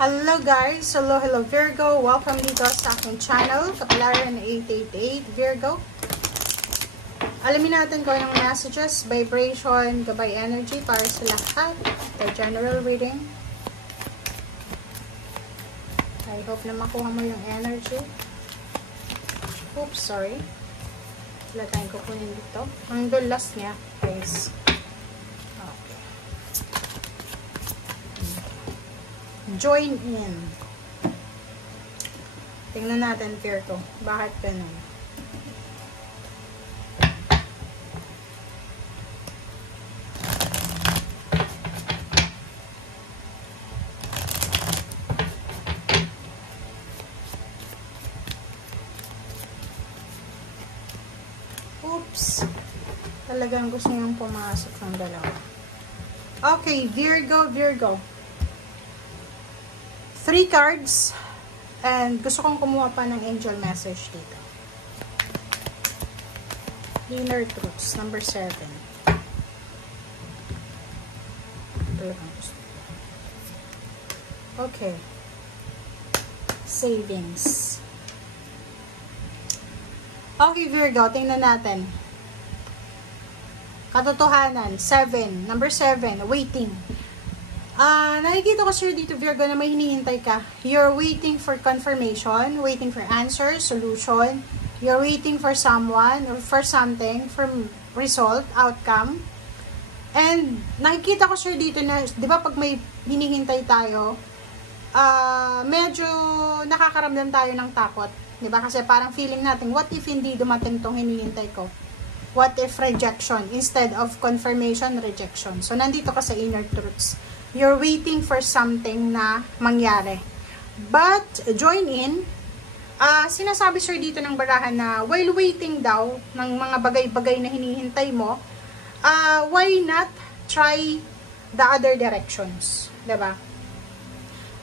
Hello guys! Hello Virgo! Welcome dito sa aking channel, Kapalaran 888 Virgo. Alamin natin kung anong messages, vibration, gabay energy para sa lahat. The general reading. I hope na makuha mo yung energy. Oops, sorry. Wala tayong kukunin dito. Ang dulas niya, guys. Join in. Tingnan natin, Virgo. Bakit ganun? Oops. Talagang gusto niyang pumasok ng dalawa. Okay, Virgo. 3 cards and gusto kong kumuha pa ng angel message dito. Inner truths, number 7. Okay. Savings. Okay, Virgo, tingnan natin. Katotohanan, 7. Number 7, waiting. Nakikita ko sir dito, Virgo, na may hinihintay ka. You're waiting for confirmation, waiting for answer, solution. You're waiting for someone or for something, for result, outcome. And nakikita ko sir dito na, di ba pag may hinihintay tayo, medyo nakakaramdam tayo ng takot. Di ba? Kasi parang feeling natin, what if hindi dumating tong hinihintay ko? What if rejection? Instead of confirmation, rejection. So, nandito ka sa inner truths. You're waiting for something na mangyari. But, join in. Sinasabi sir dito ng barahan na while waiting daw ng mga bagay-bagay na hinihintay mo, why not try the other directions? Diba?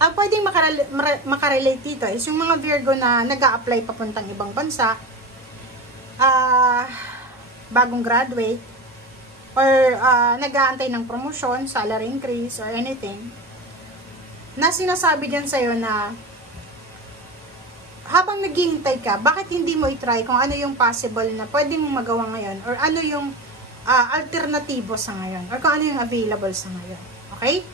Ang pwedeng makarelate dito is yung mga Virgo na nag-a-apply papuntang ibang bansa, bagong graduate, or nag-aantay ng promotion, salary increase, or anything, na sinasabi dyan sa'yo na habang naghihintay ka, bakit hindi mo i-try kung ano yung possible na pwede mong magawa ngayon, or ano yung alternatibo sa ngayon, or kung ano yung available sa ngayon. Okay?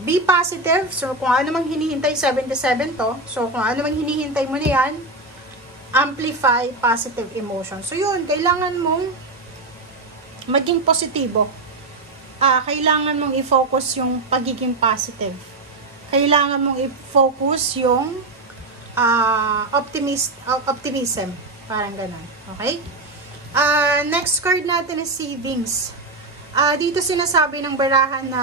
Be positive. So, kung ano mang hinihintay, 77 to. So, kung ano mang hinihintay mo na yan, amplify positive emotion. So, yun, kailangan mong maging positibo. Kailangan mong i-focus yung pagiging positive. Kailangan mong i-focus yung optimism. Parang ganun. Okay? Next card natin is savings. Dito sinasabi ng barahan na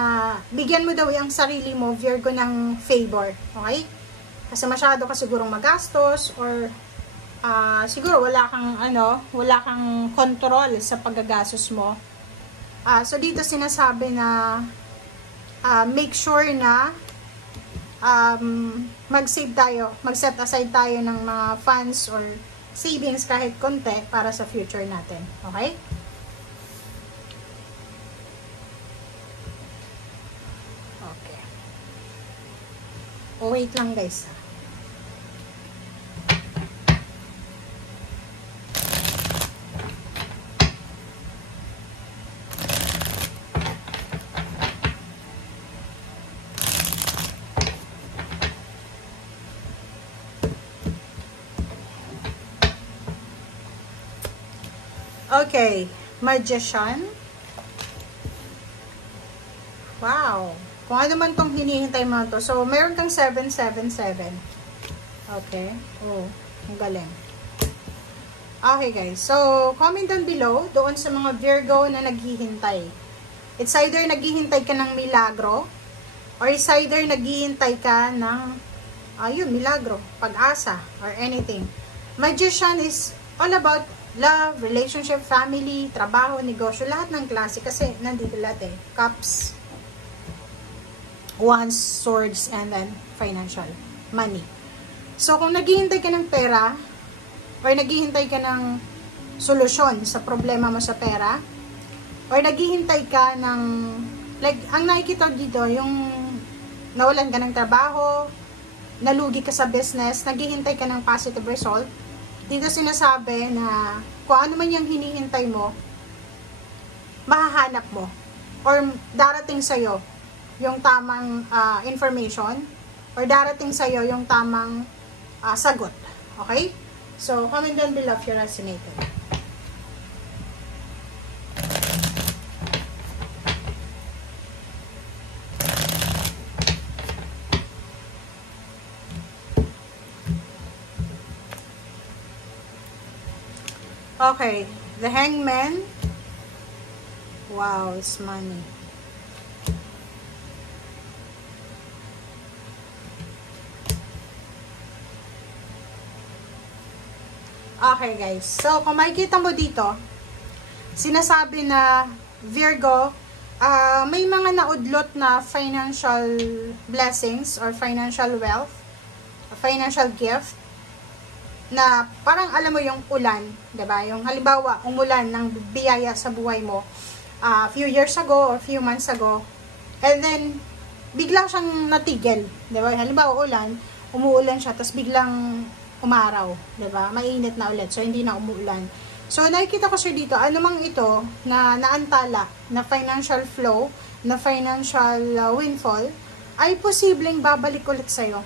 bigyan mo daw yung sarili mo, Virgo, ng favor. Okay? Kasi masyado ka sigurong magastos or siguro wala kang control sa paggagastos mo. So dito sinasabi na make sure na mag-save tayo, mag-set aside tayo ng mga funds or savings kahit konti para sa future natin. Okay? Okay. Wait lang guys. Okay, Magician. Wow. Kung ano man tong hinihintay mo to. So, meron kang 777. Okay. Oh, ang galing. Okay, guys. So, comment down below doon sa mga Virgo na naghihintay. It's either naghihintay ka ng milagro or it's either naghihintay ka ng milagro, pag-asa, or anything. Magician is all about love, relationship, family, trabaho, negosyo, lahat ng klase. Kasi nandito lahat eh. Cups, Wands, Swords, and then financial, money. So, kung naghihintay ka ng pera, or naghihintay ka ng solusyon sa problema mo sa pera, or naghihintay ka ng, like, ang nakikita dito, yung nawalan ka ng trabaho, nalugi ka sa business, naghihintay ka ng positive result, dito sinasabi na kung ano man yung hinihintay mo, mahahanap mo or darating sa'yo yung tamang information or darating sa'yo yung tamang sagot. Okay? So, comment down below if you're resonated. Okay, the Hangman. Wow, it's money. Okay guys, so kung makikita mo dito, sinasabi na Virgo, may mga naudlot na financial blessings or financial wealth, financial gift, na parang alam mo yung ulan, 'di ba? Yung halimbawa, umulan ng biyaya sa buhay mo few years ago or few months ago. And then bigla siyang natigil, 'di ba? Halimbawa ulan, umuulan siya tapos biglang umaraw, 'di ba? Mainit na ulit. So hindi na umuulan. So nakikita ko sir dito, ano mang ito na naantala na financial flow, na financial windfall ay posibleng babalik ulit sa iyo,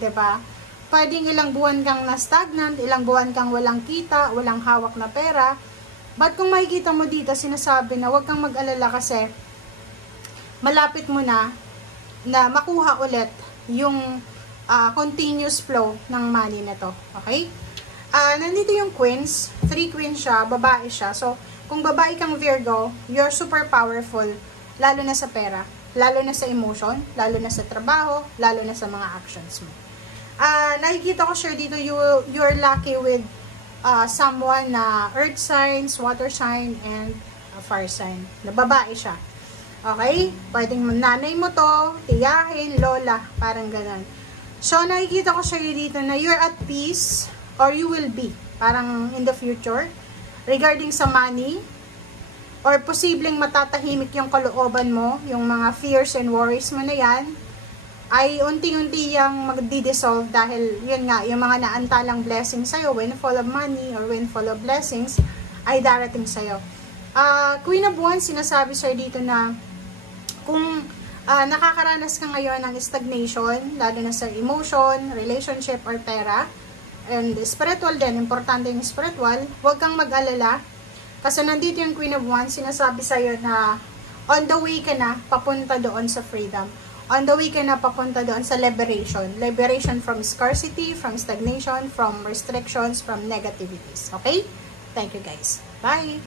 'di ba? Pwedeng ilang buwan kang na-stagnant, ilang buwan kang walang kita, walang hawak na pera. But kung makikita mo dito, sinasabi na huwag kang mag-alala kasi malapit mo na makuha ulit yung continuous flow ng money na to. Okay? Nandito yung queens. 3 queens siya, babae siya. So, kung babae kang Virgo, you're super powerful, lalo na sa pera, lalo na sa emotion, lalo na sa trabaho, lalo na sa mga actions mo. Nakikita ko sure dito you're lucky with someone na earth signs, water sign, and fire sign. Na babae siya. Okay? Pwedeng nanay mo to, tiyahin, lola, parang ganun. So, nakikita ko sure dito na you're at peace or you will be, parang in the future, regarding sa money, or posibleng matatahimik yung kalooban mo, yung mga fears and worries mo na yan, ay unti-unti yung magdi-dissolve dahil yun nga, yung mga naantalang blessings sa'yo, windfall of money or windfall of blessings, ay darating sa'yo. Queen of Wands, sinasabi sa'yo dito na kung nakakaranas ka ngayon ng stagnation, lalo na sa emotion, relationship, or pera, and spiritual din, importante yung spiritual, huwag kang mag-alala, kasi nandito yung Queen of Wands, sinasabi sa'yo na on the way ka na, papunta doon sa freedom. On the way ka na papunta doon sa liberation. Liberation from scarcity, from stagnation, from restrictions, from negativities. Okay? Thank you guys. Bye!